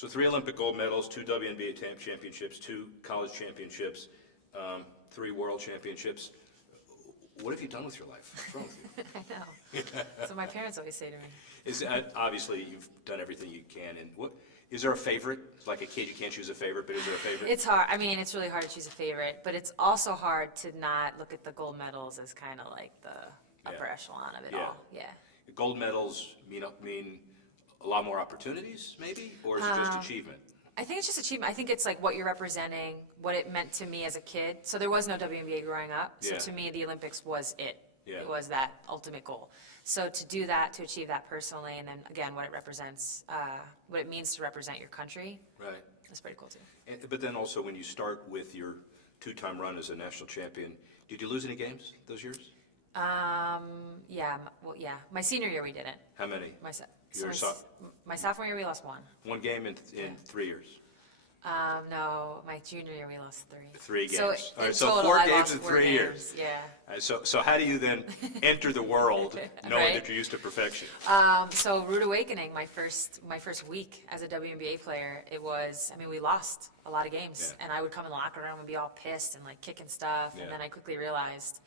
So 3 Olympic gold medals, 2 WNBA championships, 2 college championships, 3 world championships. What have you done with your life? What's wrong with you? I know. So my parents always say to me. Obviously, you've done everything you can. And what is there a favorite? It's like a kid, you can't choose a favorite, but is there a favorite? It's hard. I mean, it's really hard to choose a favorite, but it's also hard to not look at the gold medals as kind of like the upper echelon of it all. Yeah. Gold medals mean a lot more opportunities, maybe, or is it just achievement? I think it's just achievement. I think it's like what you're representing, what it meant to me as a kid. So there was no WNBA growing up. So to me, the Olympics was it. Yeah. It was that ultimate goal. So to do that, to achieve that personally, and then again, what it represents, what it means to represent your country. Right. That's pretty cool too. But then also, when you start with your 2-time run as a national champion, did you lose any games those years? Yeah. Well, yeah. My senior year we didn't. How many? My sophomore year we lost 1. 1 game in 3 years. No, my junior year we lost 3. 3 games. So All right, so total, 4 I games lost in 4 3 games. years. Yeah. So how do you then enter the world knowing Right. that you're used to perfection? So rude awakening, my first week as a WNBA player, it was, I mean, we lost a lot of games, Yeah. and I would come in the locker room and be all pissed and like kicking stuff, Yeah. and then I quickly realized,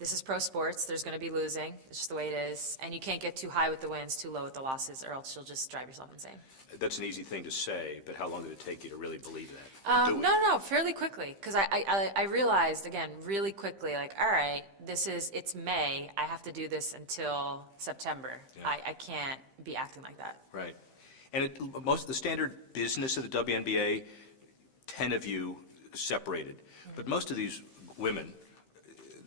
this is pro sports, there's gonna be losing, it's just the way it is, and you can't get too high with the wins, too low with the losses, or else you'll just drive yourself insane. That's an easy thing to say, but how long did it take you to really believe that? Do it? No, fairly quickly, because I realized, again, really quickly, like, all right, it's May, I have to do this until September. Yeah. I can't be acting like that. Right. And most of the standard business of the WNBA, 10 of you separated. But most of these women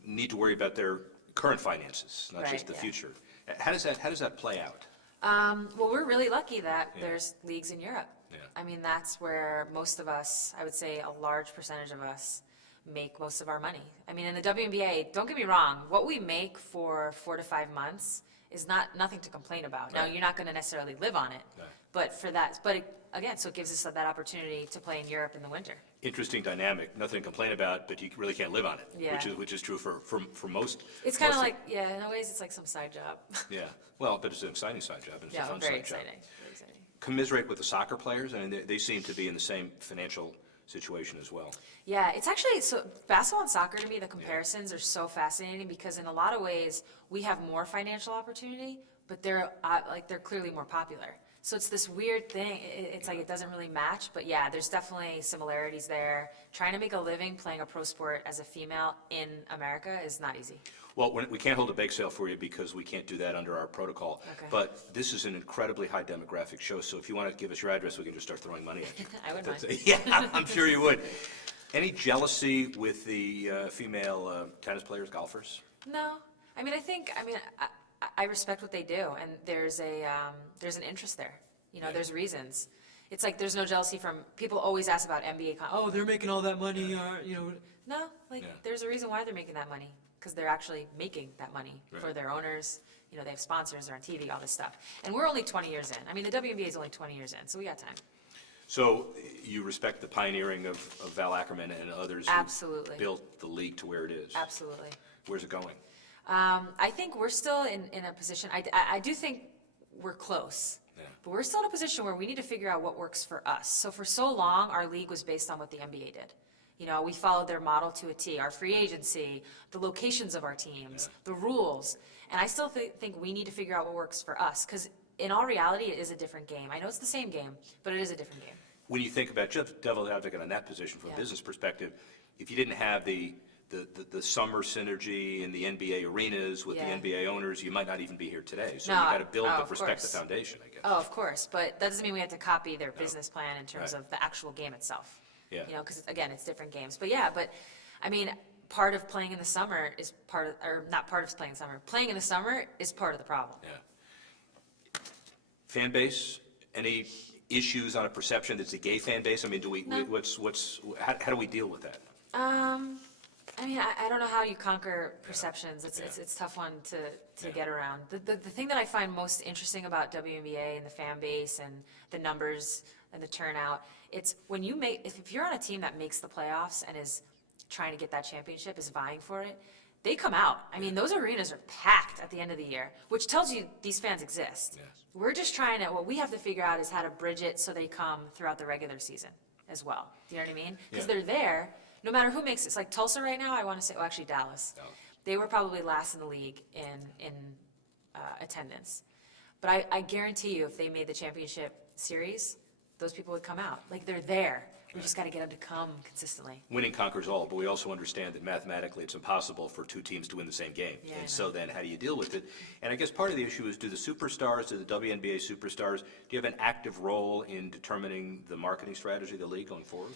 need to worry about their current finances, not Right, just the yeah. future. How does that play out? Well, we're really lucky that there's leagues in Europe. Yeah. I mean, that's where most of us, I would say a large percentage of us, make most of our money. I mean, in the WNBA, don't get me wrong, what we make for 4 to 5 months is nothing to complain about. Now, Right. you're not going to necessarily live on it, Right. but again, so it gives us that opportunity to play in Europe in the winter. Interesting dynamic, nothing to complain about, but you really can't live on it, Yeah. which is true for most. It's kind of most like, yeah, in a ways, it's like some side job. Yeah, well, but it's an exciting side job, and it's a Yeah, fun very side job. exciting, very exciting. Commiserate with the soccer players, I mean, they seem to be in the same financial situation as well. Yeah, it's actually, so basketball and soccer to me, the comparisons are so fascinating because in a lot of ways, we have more financial opportunity, but they're clearly more popular. So it's this weird thing, it's like it doesn't really match, but yeah, there's definitely similarities there. Trying to make a living playing a pro sport as a female in America is not easy. Well, we can't hold a bake sale for you because we can't do that under our protocol. Okay. But this is an incredibly high demographic show, so if you want to give us your address, we can just start throwing money at you. I wouldn't mind. Yeah, I'm sure you would. Any jealousy with the female tennis players, golfers? No, I mean, I respect what they do, and there's an interest there. You know, Yeah. there's reasons. It's like there's no jealousy from people always ask about NBA. Oh, they're making all that money. You know, no, like Yeah. there's a reason why they're making that money because they're actually making that money for Right. their owners. You know, they have sponsors, they're on TV, all this stuff. And we're only 20 years in. I mean, the WNBA is only 20 years in, so we got time. So you respect the pioneering of Val Ackerman and others Absolutely. who built the league to where it is. Absolutely. Where's it going? I think we're still in a position, I do think we're close. Yeah. But we're still in a position where we need to figure out what works for us. So for so long, our league was based on what the NBA did. You know, we followed their model to a T, our free agency, the locations of our teams, the rules. And I still think we need to figure out what works for us. Because in all reality, it is a different game. I know it's the same game, but it is a different game. When you think about just devil's advocate on that position from a Yeah. business perspective, if you didn't have the summer synergy in the NBA arenas with the Yeah. NBA owners, you might not even be here today. So No, you got to build of respect the course. foundation, I guess. Oh, of course, but that doesn't mean we have to copy their business plan in terms Right. of the actual game itself. Yeah. You know, because again, it's different games. But yeah, I mean, part of playing in the summer is not part of playing in the summer. Playing in the summer is part of the problem. Yeah. Fan base, any issues on a perception that's a gay fan base? I mean, No. how do we deal with that? I mean, I don't know how you conquer perceptions. It's a tough one to get around. The thing that I find most interesting about WNBA and the fan base and the numbers and the turnout, it's when if you're on a team that makes the playoffs and is trying to get that championship, is vying for it, they come out. I mean, those arenas are packed at the end of the year, which tells you these fans exist. Yes. We're just trying to, what we have to figure out is how to bridge it so they come throughout the regular season as well. Do you know what I mean? Because Yeah. they're there, no matter who makes it. It's like Tulsa right now, I want to say, well, actually Dallas. Dallas. They were probably last in the league in attendance. But I guarantee you, if they made the championship series, those people would come out. Like, they're there. We just got to get them to come consistently. Winning conquers all, but we also understand that mathematically it's impossible for two teams to win the same game. Yeah, I And so then how do you deal with it? And I guess part of the issue is, do the superstars, do the WNBA superstars, do you have an active role in determining the marketing strategy of the league going forward?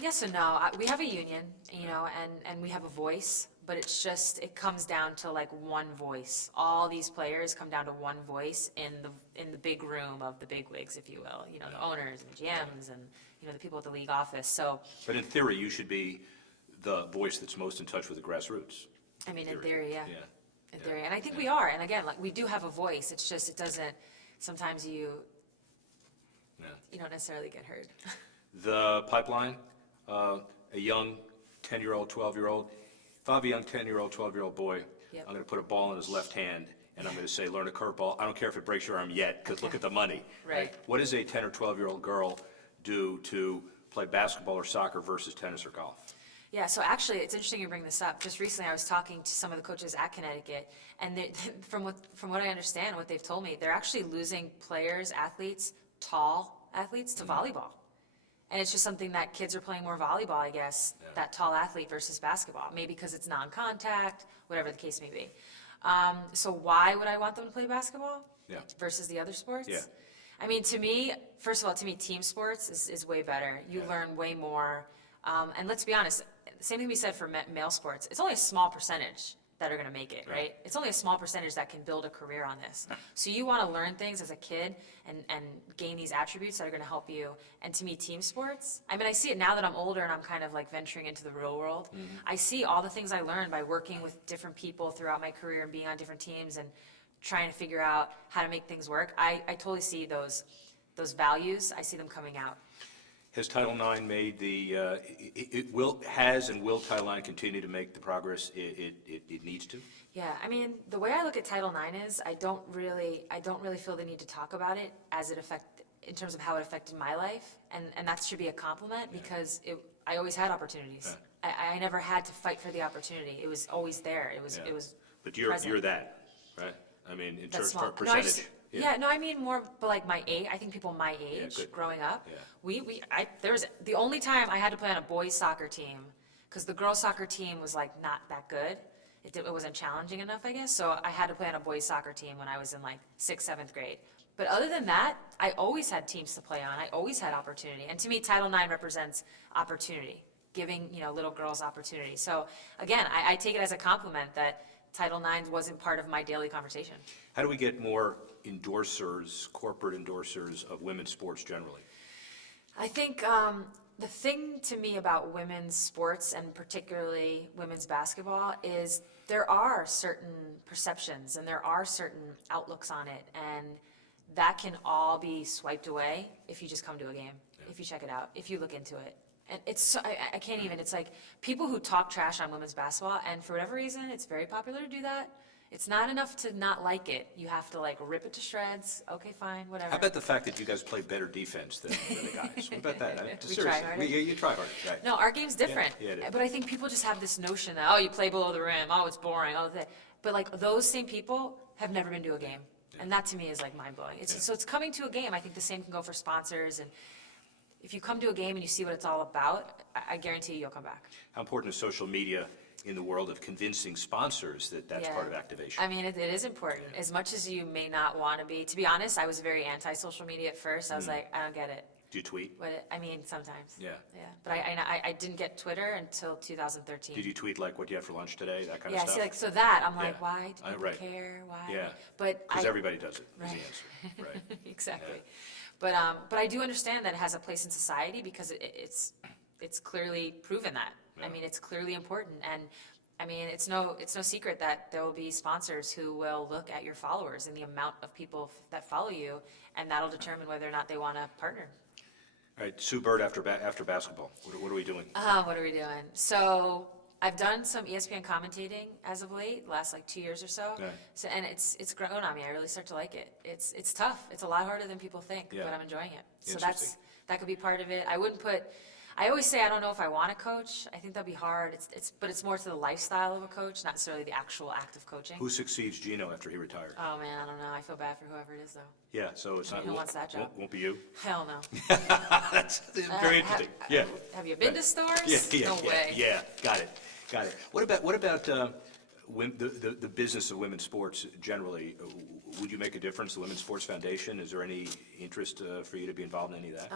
Yes and no. We have a union, and we have a voice, but it's just, it comes down to like one voice. All these players come down to one voice in the big room of the bigwigs, if you will. The owners and GMs and, the people at the league office. So, But in theory, you should be the voice that's most in touch with the grassroots. I mean, in theory, yeah. Yeah. In theory. And I think we are. And again, like, we do have a voice. It's just, it doesn't, sometimes you don't necessarily get heard. The pipeline, a young 10-year-old, 12-year-old. If I have a young 10-year-old, 12-year-old boy, Yep. I'm going to put a ball in his left hand, and I'm going to say, learn a curveball. I don't care if it breaks your arm yet, because look at the money. Right. What does a 10 or 12-year-old girl do to play basketball or soccer versus tennis or golf? Yeah, so actually, it's interesting you bring this up. Just recently, I was talking to some of the coaches at Connecticut, and from what I understand, what they've told me, they're actually losing players, athletes, tall athletes, to volleyball. And it's just something that kids are playing more volleyball, I guess, that tall athlete versus basketball. Maybe because it's non-contact, whatever the case may be. So why would I want them to play basketball versus the other sports? Yeah. I mean, to me, first of all, team sports is way better. You learn way more. And let's be honest, the same thing we said for male sports. It's only a small percentage that are going to make it, right? It's only a small percentage that can build a career on this. So you want to learn things as a kid and gain these attributes that are going to help you. And to me, team sports, I mean, I see it now that I'm older and I'm kind of like venturing into the real world. I see all the things I learned by working with different people throughout my career and being on different teams and trying to figure out how to make things work. I totally see those values. I see them coming out. Has Title IX made has and will Title IX continue to make the progress it needs to? Yeah, I mean, the way I look at Title IX is I don't really feel the need to talk about it in terms of how it affected my life, and that should be a compliment because I always had opportunities. I never had to fight for the opportunity. It was always there. It was But you're present. that, right? I mean, in terms That's small. of percentage. I mean more, but like my age. I think people my age good. growing up. Yeah. There was the only time I had to play on a boys soccer team because the girls soccer team was like not that good. It wasn't challenging enough, I guess. So I had to play on a boys soccer team when I was in like 6th, 7th grade. But other than that, I always had teams to play on. I always had opportunity. And to me, Title IX represents opportunity, giving little girls opportunity. So again, I take it as a compliment that Title IX wasn't part of my daily conversation. How do we get more endorsers, corporate endorsers of women's sports generally? I think the thing to me about women's sports and particularly women's basketball is there are certain perceptions and there are certain outlooks on it, and that can all be swiped away if you just come to a game, if you check it out, if you look into it. And I can't even, it's like people who talk trash on women's basketball, and for whatever reason, it's very popular to do that. It's not enough to not like it. You have to like rip it to shreds. Okay, fine, whatever. How about the fact that you guys play better defense than the guys? What about that? We Seriously, try harder. you try hard, right? No, our game's different. Yeah, it is. But I think people just have this notion that, oh, you play below the rim, oh, it's boring, oh, that. But like those same people have never been to a game. And that to me is like mind blowing. So it's coming to a game. I think the same can go for sponsors. And if you come to a game and you see what it's all about, I guarantee you'll come back. How important is social media in the world of convincing sponsors that that's Yeah. part of activation? I mean, it is important. As much as you may not want to be. To be honest, I was very anti-social media at first. I was like, I don't get it. Do you tweet? But I mean, sometimes. Yeah. Yeah. But I didn't get Twitter until 2013. Did you tweet like what you had for lunch today, that kind Yeah, of stuff? see, like, so that, I'm like, Yeah. why do people Right. care? Why? Yeah. But Because everybody does it, is the Right. answer. Right. Exactly. But I do understand that it has a place in society because it's clearly proven that. I mean, it's clearly important. And I mean, it's no secret that there will be sponsors who will look at your followers and the amount of people that follow you, and that'll determine whether or not they want to partner. All right, Sue Bird after basketball. What are we doing? What are we doing? So I've done some ESPN commentating as of late, last like 2 years or so. Yeah. So, and it's grown on me. I really start to like it. It's tough. It's a lot harder than people think, Yeah. but I'm enjoying it. So Interesting. that could be part of it. I always say I don't know if I want to coach. I think that'd be hard. But it's more to the lifestyle of a coach, not necessarily the actual act of coaching. Who succeeds Gino after he retired? Oh man, I don't know. I feel bad for whoever it is though. Yeah, so it's not. Who wants that job? Won't be you. Hell no. That's very interesting. Yeah. Have you been to stores? Yeah, No way. yeah, got it. What about the business of women's sports generally? Would you make a difference, the Women's Sports Foundation? Is there any interest for you to be involved in any of that?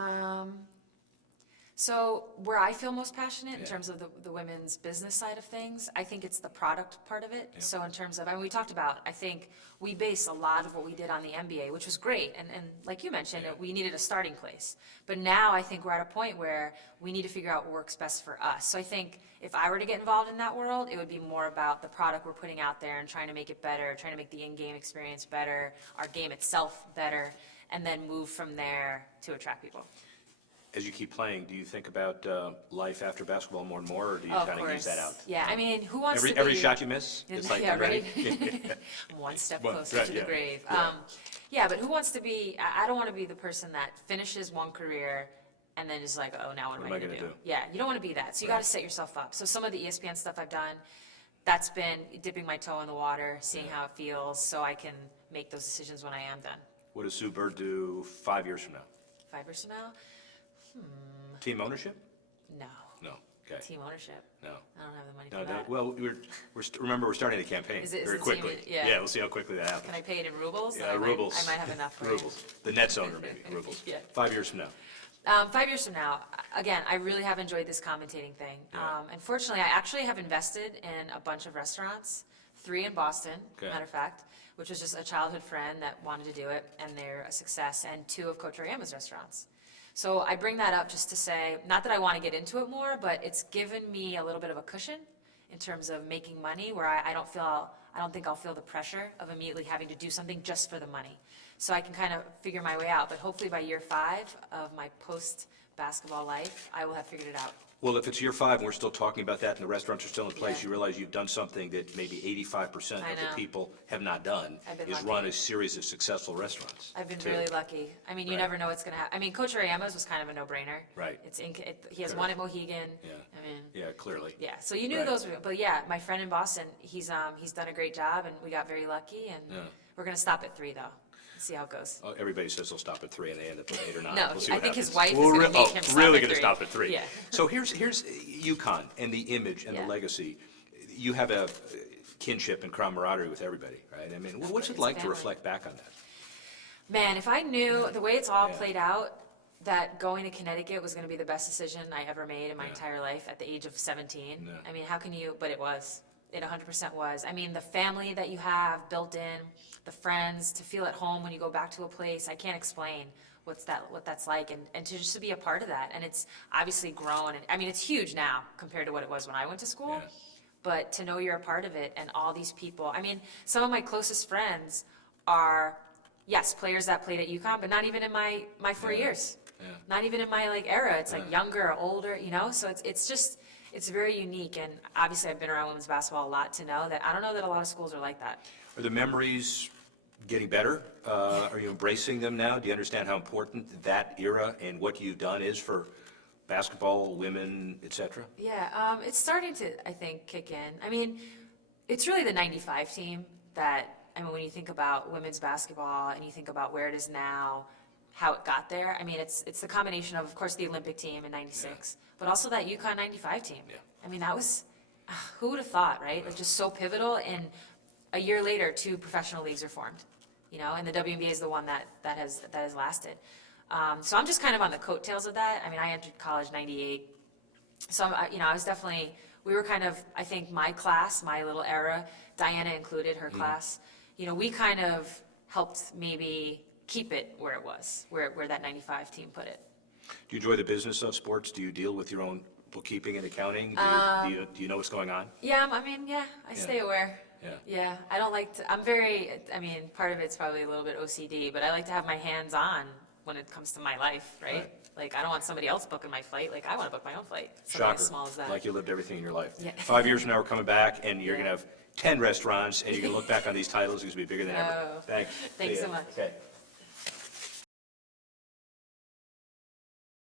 So where I feel most passionate in Yeah. terms of the women's business side of things, I think it's the product part of it. Yeah. So in terms of, I mean, we talked about, I think we base a lot of what we did on the MBA, which was great. And like you mentioned, Yeah. we needed a starting place. But now I think we're at a point where we need to figure out what works best for us. So I think if I were to get involved in that world, it would be more about the product we're putting out there and trying to make it better, trying to make the in-game experience better, our game itself better, and then move from there to attract people. As you keep playing, do you think about life after basketball more and more, or do you Of kind of use course. that out? Yeah, I mean, who wants to be? Every shot you miss, it's like, Yeah, you ready? right? I'm one step One, closer right, to the yeah, grave. yeah. Yeah, but who wants to be, I don't want to be the person that finishes one career and then is like, oh, now what am I gonna do? Yeah, you don't want to be that. So you Right. got to set yourself up. So some of the ESPN stuff I've done, that's been dipping my toe in the water, seeing how it feels, so I can make those decisions when I am done. What does Sue Bird do 5 years from now? 5 years from now? Team ownership? No. No, okay, Team ownership. no. I don't have the money No, for that. well, remember, we're starting a campaign Is it very the quickly. team- yeah. We'll see how quickly that happens. Can I pay it in rubles? Yeah, I might- rubles. I might have enough for it. Rubles. The Nets owner, maybe, rubles. Yeah. 5 years from now. 5 years from now, again, I really have enjoyed this commentating thing. Yeah. Unfortunately, I actually have invested in a bunch of restaurants, 3 in Boston, Okay. matter of fact, which was just a childhood friend that wanted to do it, and they're a success, and 2 of Coach Oriema's restaurants. So I bring that up just to say, not that I want to get into it more, but it's given me a little bit of a cushion in terms of making money, where I don't think I'll feel the pressure of immediately having to do something just for the money. So I can kind of figure my way out, but hopefully by year 5 of my post-basketball life, I will have figured it out. Well, if it's year 5 and we're still talking about that and the restaurants are still in place, Yeah. you realize you've done something that maybe 85% I of the know. people have not done, I've been is lucky. run a series of successful restaurants. I've been too. really lucky. I mean, you Right. never know what's going to happen. I mean, Coach Oriema's was kind of a no-brainer. Right. He has Sure. one at Mohegan. Yeah. I mean, Yeah, clearly. yeah, so you knew Right. those, but yeah, my friend in Boston, he's done a great job, and we got very lucky, and Yeah. we're gonna stop at 3 though, see how it goes. Oh, everybody says they'll stop at 3 and they end up at 8 or 9. No, We'll see I what think his happens. wife is gonna make him stop really at gonna 3. stop at 3. Yeah. So here's UConn and the image and the Yeah. legacy. You have a kinship and camaraderie with everybody, right? I mean, what's it It's like to family. reflect back on that? Man, if I knew the way it's all Yeah. played out, that going to Connecticut was gonna be the best decision I ever made in my Yeah. entire life at the age of 17. Yeah. I mean, how can you, but it was. It 100% was. I mean, the family that you have built in, the friends, to feel at home when you go back to a place, I can't explain what that's like, and to just to be a part of that. And it's obviously grown, and I mean, it's huge now compared to what it was when I went to school. Yeah. But to know you're a part of it and all these people, I mean, some of my closest friends are, yes, players that played at UConn, but not even in my 4 Yeah. years. Yeah. Not even in my like era. It's like Yeah. younger or older, you know? So it's just, it's very unique. And obviously I've been around women's basketball a lot to know that I don't know that a lot of schools are like that. Are the memories getting better? Are you embracing them now? Do you understand how important that era and what you've done is for basketball, women, et cetera? Yeah, it's starting to, I think, kick in. I mean, it's really the 95 team that, I mean, when you think about women's basketball and you think about where it is now, how it got there, I mean, it's the combination of course, the Olympic team in 96, but also that UConn 95 team. Yeah. I mean, that was, who would have thought, right? Like just so pivotal, and a year later, 2 professional leagues are formed, you know, and the WNBA is the one that has lasted. So I'm just kind of on the coattails of that. I mean, I entered college 98. So, you know, I was definitely, we were kind of, I think my class, my little era, Diana included, her class, you know, we kind of helped maybe keep it where it was, where that 95 team put it. Do you enjoy the business of sports? Do you deal with your own bookkeeping and accounting? Do you know what's going on? Yeah, I mean, yeah, I stay aware. Yeah. Yeah, I don't like to, I'm very, I mean, part of it's probably a little bit OCD, but I like to have my hands on when it comes to my life, right? Right. Like, I don't want somebody else booking my flight, like, I wanna book my own flight, something Shocker, as small as that. like you lived everything in your life. Yeah. 5 years from now, we're coming back, and you're Yeah. gonna have 10 restaurants, and you're gonna look back on these titles, it's gonna be bigger than ever. Oh. Thanks. Thanks See so ya. much. Okay.